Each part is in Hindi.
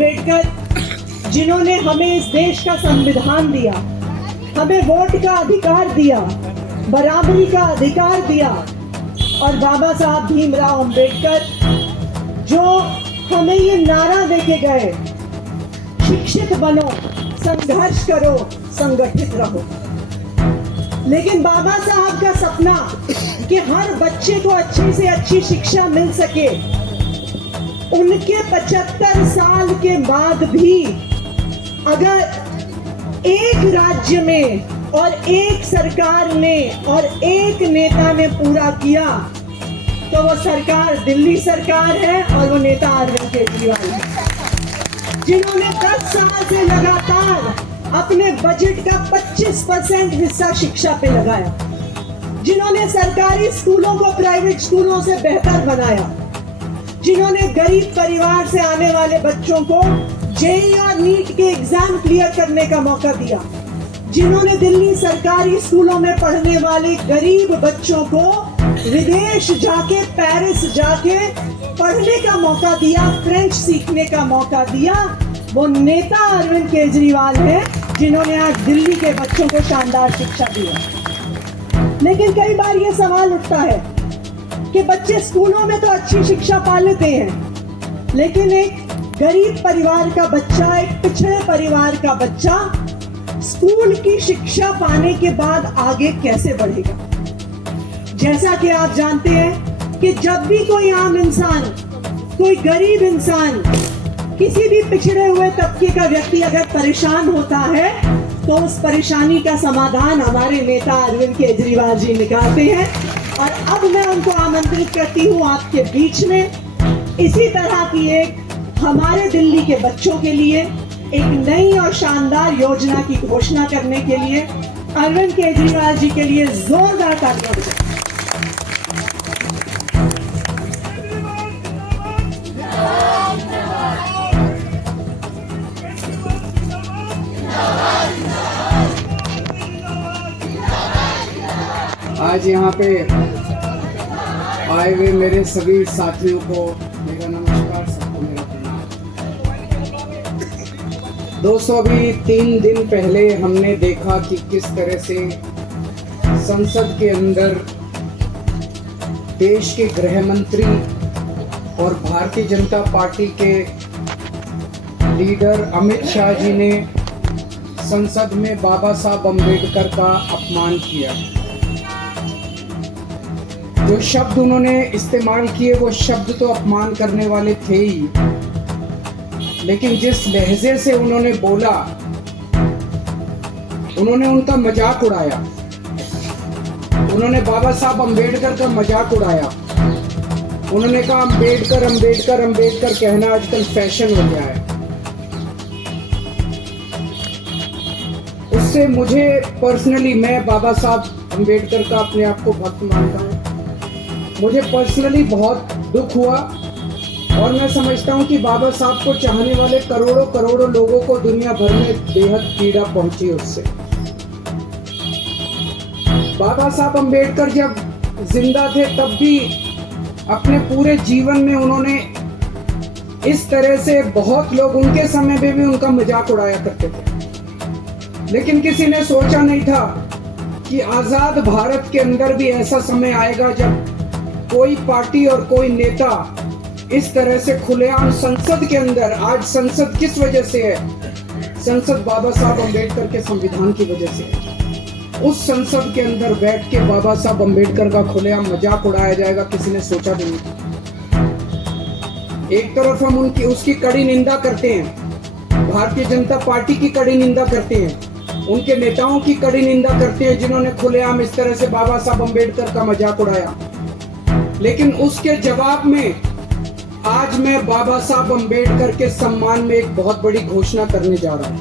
अंबेडकर जिन्होंने हमें इस देश का संविधान दिया, हमें वोट का अधिकार दिया, बराबरी का अधिकार दिया, और बाबा साहब भीमराव अंबेडकर जो हमें ये नारा देके गए, शिक्षित बनो, संघर्ष करो, संगठित रहो। लेकिन बाबा साहब का सपना कि हर बच्चे को अच्छी से अच्छी शिक्षा मिल सके, उनके 75 साल के बाद भी अगर एक राज्य में और एक सरकार ने और एक नेता ने पूरा किया तो वो सरकार दिल्ली सरकार है और वो नेता अरविंद केजरीवाल है, जिन्होंने 10 साल से लगातार अपने बजट का 25% हिस्सा शिक्षा पे लगाया, जिन्होंने सरकारी स्कूलों को प्राइवेट स्कूलों से बेहतर बनाया, जिन्होंने गरीब परिवार से आने वाले बच्चों को जेईई और नीट के एग्जाम क्लियर करने का मौका दिया, जिन्होंने दिल्ली सरकारी स्कूलों में पढ़ने वाले गरीब बच्चों को विदेश जाके, पेरिस जाके पढ़ने का मौका दिया, फ्रेंच सीखने का मौका दिया, वो नेता अरविंद केजरीवाल है जिन्होंने आज दिल्ली के बच्चों को शानदार शिक्षा दी है। लेकिन कई बार ये सवाल उठता है कि बच्चे स्कूलों में तो अच्छी शिक्षा पा लेते हैं, लेकिन एक गरीब परिवार का बच्चा, एक पिछड़े परिवार का बच्चा स्कूल की शिक्षा पाने के बाद आगे कैसे बढ़ेगा? जैसा कि आप जानते हैं कि जब भी कोई आम इंसान, कोई गरीब इंसान, किसी भी पिछड़े हुए तबके का व्यक्ति अगर परेशान होता है तो उस परेशानी का समाधान हमारे नेता अरविंद केजरीवाल जी निकालते हैं। और अब मैं उनको आमंत्रित करती हूँ आपके बीच में इसी तरह की एक हमारे दिल्ली के बच्चों के लिए एक नई और शानदार योजना की घोषणा करने के लिए अरविंद केजरीवाल जी के लिए जोरदार तालियां बजाएं। आज यहाँ पे आए हुए मेरे सभी साथियों को मेरा नमस्कार, सबको मेरा प्रणाम। दोस्तों, अभी 3 दिन पहले हमने देखा कि किस तरह से संसद के अंदर देश के गृह मंत्री और भारतीय जनता पार्टी के लीडर अमित शाह जी ने संसद में बाबा साहब अम्बेडकर का अपमान किया। जो शब्द उन्होंने इस्तेमाल किए वो शब्द तो अपमान करने वाले थे ही, लेकिन जिस लहजे से उन्होंने बोला, उन्होंने उनका मजाक उड़ाया। उन्होंने बाबा साहब अम्बेडकर का मजाक उड़ाया। उन्होंने कहा अम्बेडकर अम्बेडकर अम्बेडकर कहना आजकल फैशन हो गया है। उससे मुझे पर्सनली, मैं बाबा साहब अम्बेडकर का अपने आप को भक्त मानता हूँ, मुझे पर्सनली बहुत दुख हुआ और मैं समझता हूँ कि बाबा साहब को चाहने वाले करोड़ों करोड़ों लोगों को दुनिया भर में बेहद पीड़ा पहुंची उससे। बाबा साहब अम्बेडकर जब जिंदा थे तब भी अपने पूरे जीवन में उन्होंने इस तरह से बहुत लोग उनके समय में भी उनका मजाक उड़ाया करते थे, लेकिन किसी ने सोचा नहीं था कि आजाद भारत के अंदर भी ऐसा समय आएगा जब कोई पार्टी और कोई नेता इस तरह से खुलेआम संसद के अंदर, आज संसद किस वजह से है? संसद बाबा साहब अम्बेडकर के संविधान की वजह से है। उस संसद के अंदर बैठ के बाबा साहब अम्बेडकर का खुलेआम मजाक उड़ाया जाएगा, किसी ने सोचा भी नहीं। एक तरफ हम उसकी कड़ी निंदा करते हैं, भारतीय जनता पार्टी की कड़ी निंदा करते हैं, उनके नेताओं की कड़ी निंदा करते हैं जिन्होंने खुलेआम इस तरह से बाबा साहब अम्बेडकर का मजाक उड़ाया। लेकिन उसके जवाब में आज मैं बाबा साहब अम्बेडकर के सम्मान में एक बहुत बड़ी घोषणा करने जा रहा हूं।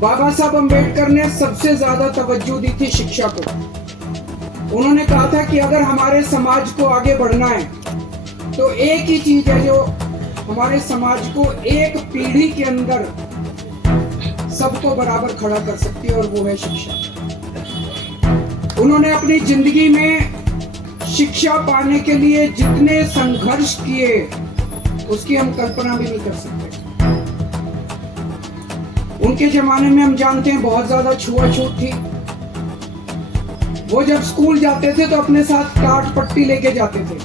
बाबा साहब अम्बेडकर ने सबसे ज्यादा तवज्जो दी थी शिक्षा को। उन्होंने कहा था कि अगर हमारे समाज को आगे बढ़ना है तो एक ही चीज है जो हमारे समाज को एक पीढ़ी के अंदर सबको बराबर खड़ा कर सकती है, और वो है शिक्षा। उन्होंने अपनी जिंदगी में शिक्षा पाने के लिए जितने संघर्ष किए उसकी हम कल्पना भी नहीं कर सकते। उनके जमाने में हम जानते हैं बहुत ज्यादा छुआछूत थी। वो जब स्कूल जाते थे तो अपने साथ टाट पट्टी लेके जाते थे।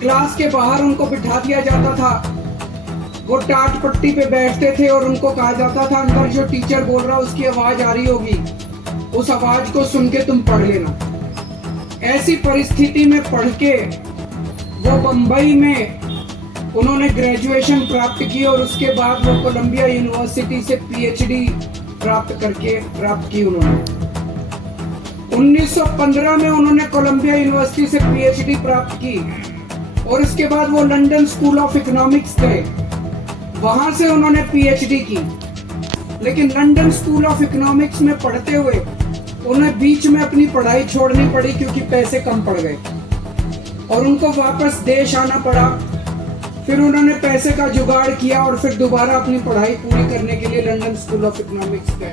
क्लास के बाहर उनको बिठा दिया जाता था, वो टाट पट्टी पे बैठते थे और उनको कहा जाता था अंदर जो टीचर बोल रहा है उसकी आवाज आ रही होगी, उस आवाज को सुन के तुम पढ़ लेना। ऐसी परिस्थिति में पढ़ के वो बंबई में उन्होंने ग्रेजुएशन प्राप्त की और उसके बाद वो कोलंबिया यूनिवर्सिटी से पीएचडी प्राप्त की उन्होंने। 1915 में उन्होंने कोलंबिया यूनिवर्सिटी से पीएचडी प्राप्त की और उसके बाद वो लंदन स्कूल ऑफ इकोनॉमिक्स गए, वहां से उन्होंने पीएचडी की। लेकिन लंदन स्कूल ऑफ इकोनॉमिक्स में पढ़ते हुए उन्हें बीच में अपनी पढ़ाई छोड़नी पड़ी क्योंकि पैसे कम पड़ गए और उनको वापस देश आना पड़ा। फिर उन्होंने पैसे का जुगाड़ किया और फिर दोबारा अपनी पढ़ाई पूरी करने के लिए लंदन स्कूल ऑफ इकोनॉमिक्स गए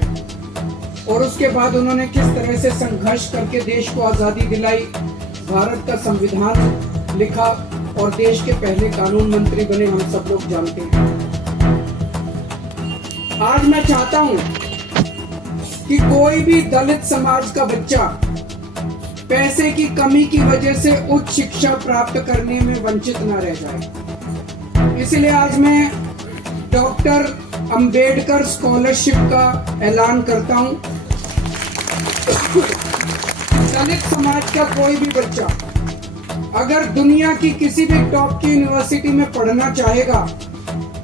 और उसके बाद उन्होंने किस तरह से संघर्ष करके देश को आजादी दिलाई, भारत का संविधान लिखा और देश के पहले कानून मंत्री बने, हम सब लोग जानते हैं। आज मैं चाहता हूं कि कोई भी दलित समाज का बच्चा पैसे की कमी की वजह से उच्च शिक्षा प्राप्त करने में वंचित न रह जाए। इसलिए आज मैं डॉक्टर अंबेडकर स्कॉलरशिप का ऐलान करता हूं। दलित समाज का कोई भी बच्चा अगर दुनिया की किसी भी टॉप की यूनिवर्सिटी में पढ़ना चाहेगा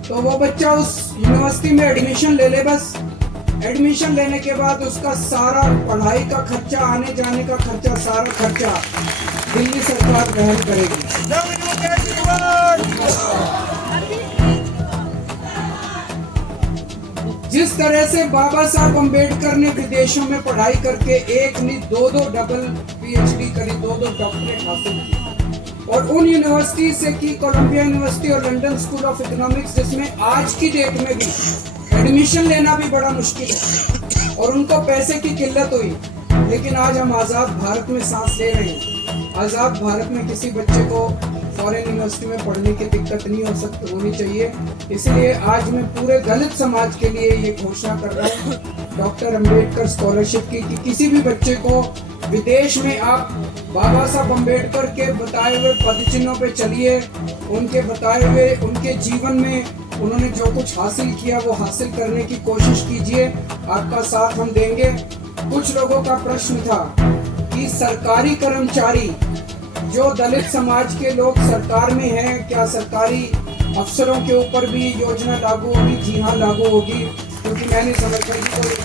तो वो बच्चा उस यूनिवर्सिटी में एडमिशन ले ले। बस एडमिशन लेने के बाद उसका सारा पढ़ाई का खर्चा, आने जाने का खर्चा, सारा खर्चा दिल्ली सरकार वहन करेगी। जिस तरह से बाबा साहब अम्बेडकर ने विदेशों में पढ़ाई करके एक नहीं दो डबल पीएचडी करी, दो डॉक्टरेट हासिल की और उन यूनिवर्सिटी से की, कोलंबिया यूनिवर्सिटी और लंदन स्कूल ऑफ इकोनॉमिक्स, जिसमें आज की डेट में भी एडमिशन लेना भी बड़ा मुश्किल है और उनको पैसे की किल्लत हुई। लेकिन आज हम आज़ाद भारत में सांस ले रहे हैं। आज़ाद भारत में किसी बच्चे को फॉरेन यूनिवर्सिटी में पढ़ने की दिक्कत नहीं होनी चाहिए। इसलिए आज मैं पूरे दलित समाज के लिए ये घोषणा कर रहा हूँ डॉक्टर अंबेडकर स्कॉलरशिप की, कि किसी भी बच्चे को विदेश में आप बाबा साहब अम्बेडकर के बताए हुए पद चिन्हों पे चलिए, उनके बताए हुए उनके जीवन में उन्होंने जो कुछ हासिल किया वो हासिल करने की कोशिश कीजिए। आपका साथ हम देंगे। कुछ लोगों का प्रश्न था कि सरकारी कर्मचारी जो दलित समाज के लोग सरकार में हैं, क्या सरकारी अफसरों के ऊपर भी योजना लागू होगी? जी हाँ, लागू होगी, क्योंकि मैं नहीं समझता कि कोई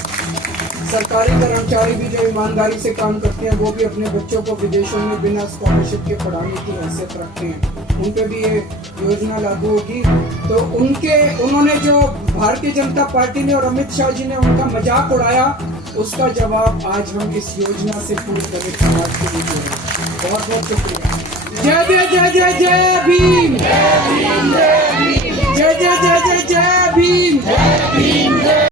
सरकारी कर्मचारी भी जो ईमानदारी से काम करते हैं वो भी अपने बच्चों को विदेशों में बिना स्कॉलरशिप के पढ़ाने की हैसियत रखते हैं, उन पे भी ये योजना लागू होगी। तो उन्होंने जो भारतीय जनता पार्टी ने और अमित शाह जी ने उनका मजाक उड़ाया, उसका जवाब आज हम इस योजना से पूरे दलित समाज के लिए दे रहे हैं। बहुत बहुत शुक्रिया। जय जय जय जय जय भीम, जय जय जय जय